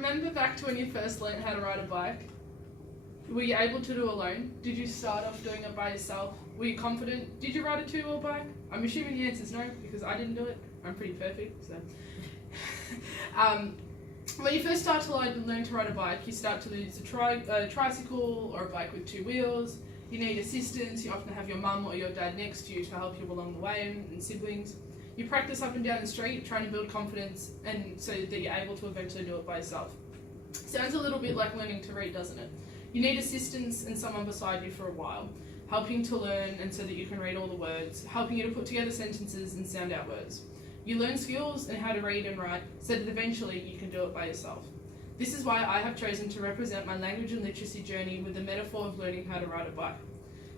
Remember back to when you first learned how to ride a bike? Were you able to do it alone? Did you start off doing it by yourself? Were you confident? Did you ride a two-wheel bike? I'm assuming the answer is no, because I didn't do it. I'm pretty perfect, so. When you first start to learn to ride a bike, you start to use a tricycle or a bike with two wheels. You need assistance. You often have your mum or your dad next to you to help you along the way, and siblings. You practice up and down the street, trying to build confidence, and so that you're able to eventually do it by yourself. Sounds a little bit like learning to read, doesn't it? You need assistance and someone beside you for a while, helping to learn and so that you can read all the words, helping you to put together sentences and sound out words. You learn skills and how to read and write so that eventually you can do it by yourself. This is why I have chosen to represent my language and literacy journey with the metaphor of learning how to ride a bike.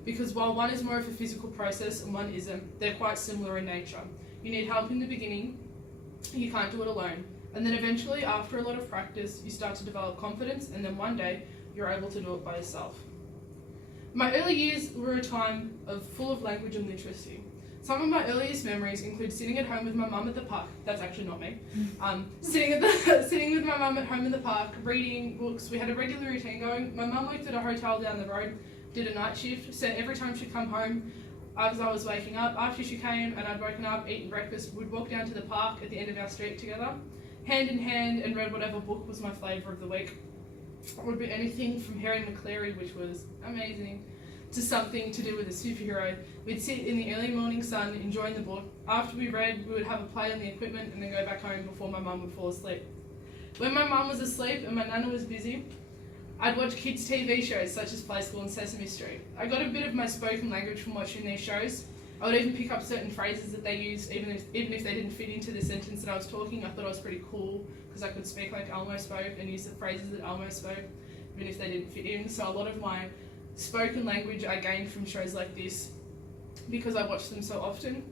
Because while one is more of a physical process and one isn't, they're quite similar in nature. You need help in the beginning, you can't do it alone. And then eventually, after a lot of practice, you start to develop confidence, and then one day, you're able to do it by yourself. My early years were a time full of language and literacy. Some of my earliest memories include sitting at home with my mum at the park. That's actually not me. Sitting with my mum at home in the park, reading books. We had a regular routine going. My mum worked at a hotel down the road, did a night shift, so every time she'd come home, as I was waking up, after she came and I'd woken up, eaten breakfast, we'd walk down to the park at the end of our street together, hand in hand, and read whatever book was my flavour of the week. It would be anything from Harry McCleary, which was amazing, to something to do with a superhero. We'd sit in the early morning sun enjoying the book. After we read, we would have a play on the equipment and then go back home before my mum would fall asleep. When my mum was asleep and my nana was busy, I'd watch kids' TV shows such as Play School and Sesame Street. I got a bit of my spoken language from watching these shows. I would even pick up certain phrases that they used, even if they didn't fit into the sentence that I was talking. I thought I was pretty cool because I could speak like Elmo spoke and use the phrases that Elmo spoke, even if they didn't fit in. So a lot of my spoken language I gained from shows like this because I watched them so often.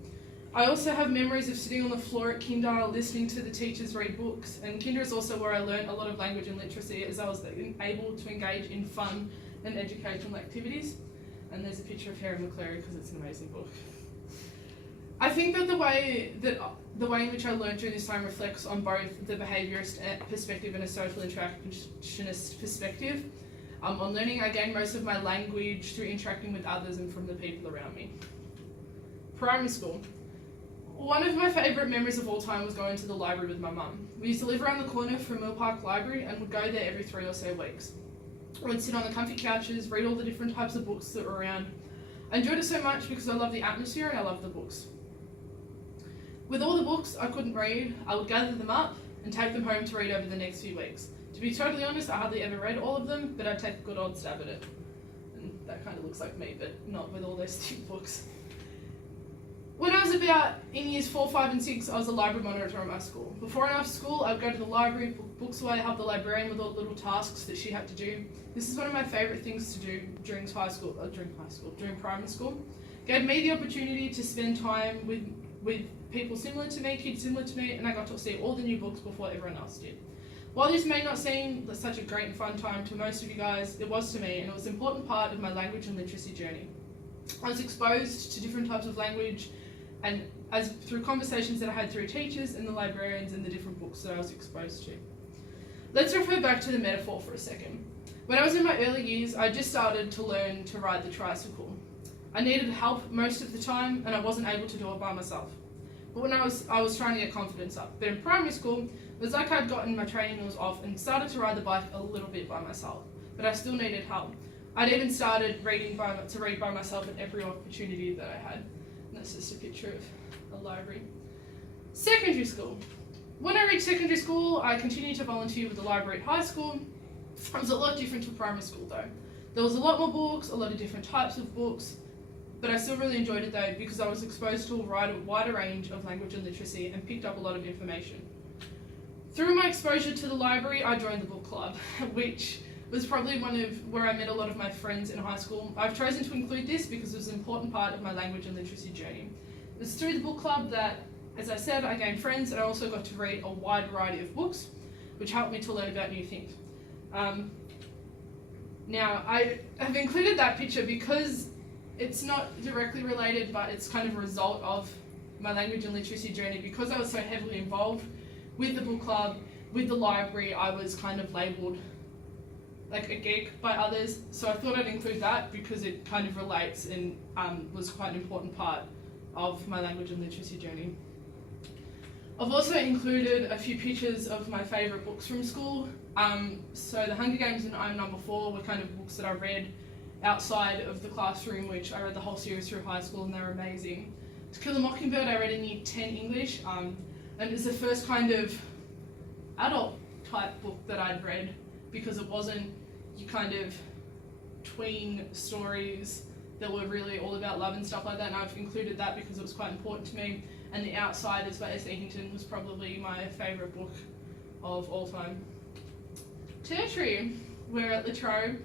I also have memories of sitting on the floor at kinder listening to the teachers read books, and kinder is also where I learnt a lot of language and literacy as I was able to engage in fun and educational activities. And there's a picture of Harry McCleary because it's an amazing book. I think that the way in which I learned during this time reflects on both the behaviourist perspective and a social interactionist perspective. On learning, I gained most of my language through interacting with others and from the people around me. Primary school. One of my favourite memories of all time was going to the library with my mum. We used to live around the corner from Mill Park Library and would go there every 3 or so weeks. We'd sit on the comfy couches, read all the different types of books that were around. I enjoyed it so much because I love the atmosphere and I love the books. With all the books I couldn't read, I would gather them up and take them home to read over the next few weeks. To be totally honest, I hardly ever read all of them, but I'd take a good old stab at it. And that kind of looks like me, but not with all those thick books. When I was about in years 4, 5 and 6, I was a library monitor at my school. Before and after school, I would go to the library, put books away, help the librarian with all the little tasks that she had to do. This is one of my favourite things to do during primary school. It gave me the opportunity to spend time with people similar to me, kids similar to me, and I got to see all the new books before everyone else did. While this may not seem like such a great and fun time to most of you guys, it was to me, and it was an important part of my language and literacy journey. I was exposed to different types of language, and through conversations that I had through teachers and the librarians and the different books that I was exposed to. Let's refer back to the metaphor for a second. When I was in my early years, I just started to learn to ride the tricycle. I needed help most of the time, and I wasn't able to do it by myself. But when I was trying to get confidence up. But in primary school, it was like I'd gotten my training wheels off and started to ride the bike a little bit by myself. But I still needed help. I'd even started read by myself at every opportunity that I had. And that's just a picture of a library. Secondary school. When I reached secondary school, I continued to volunteer with the library at high school. It was a lot different to primary school though. There was a lot more books, a lot of different types of books, but I still really enjoyed it though because I was exposed to a wider range of language and literacy and picked up a lot of information. Through my exposure to the library, I joined the book club, which was probably where I met a lot of my friends in high school. I've chosen to include this because it was an important part of my language and literacy journey. It was through the book club that, as I said, I gained friends and I also got to read a wide variety of books, which helped me to learn about new things. Now, I have included that picture because it's not directly related, but it's kind of a result of my language and literacy journey because I was so heavily involved with the book club with the library I was kind of labelled like a geek by others, so I thought I'd include that because it kind of relates and was quite an important part of my language and literacy journey. I've also included a few pictures of my favourite books from school. So The Hunger Games and I'm Number 4 were kind of books that I read outside of the classroom, which I read the whole series through high school and they're amazing. To Kill a Mockingbird I read in Year 10 English, and it's the first kind of adult type book that I'd read because it wasn't your kind of tween stories that were really all about love and stuff like that, and I've included that because it was quite important to me. And The Outsiders by S. E. Hinton was probably my favourite book of all time. Tertiary, we're at La Trobe.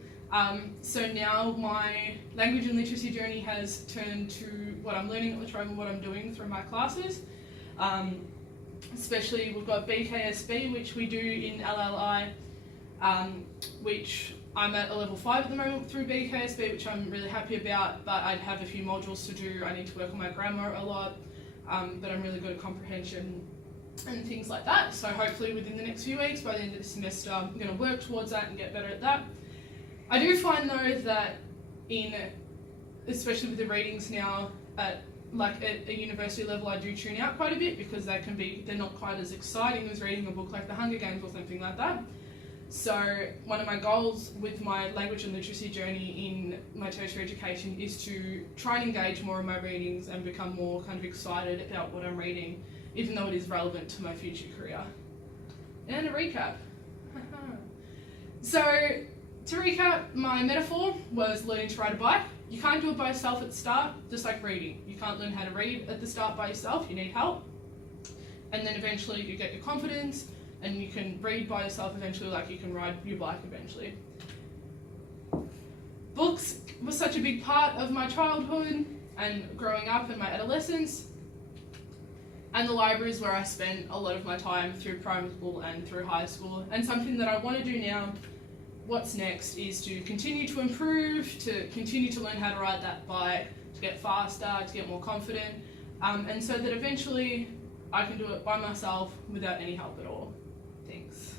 So now my language and literacy journey has turned to what I'm learning at La Trobe and what I'm doing through my classes. Especially we've got BKSB, which we do in LLI, which I'm at a level 5 at the moment through BKSB, which I'm really happy about, but I'd have a few modules to do. I need to work on my grammar a lot, but I'm really good at comprehension and things like that. So hopefully within the next few weeks, by the end of the semester, I'm going to work towards that and get better at that. I do find though that especially with the readings now, at a university level, I do tune out quite a bit because they're not quite as exciting as reading a book like The Hunger Games or something like that. So one of my goals with my language and literacy journey in my tertiary education is to try and engage more in my readings and become more kind of excited about what I'm reading, even though it is relevant to my future career. And a recap. So to recap, my metaphor was learning to ride a bike. You can't do it by yourself at the start, just like reading. You can't learn how to read at the start by yourself, you need help. And then eventually you get your confidence, and you can read by yourself eventually, like you can ride your bike eventually. Books were such a big part of my childhood and growing up and my adolescence. And the library is where I spent a lot of my time through primary school and through high school. And something that I want to do now, what's next, is to continue to improve, to continue to learn how to ride that bike, to get faster, to get more confident, and so that eventually I can do it by myself without any help at all. Thanks.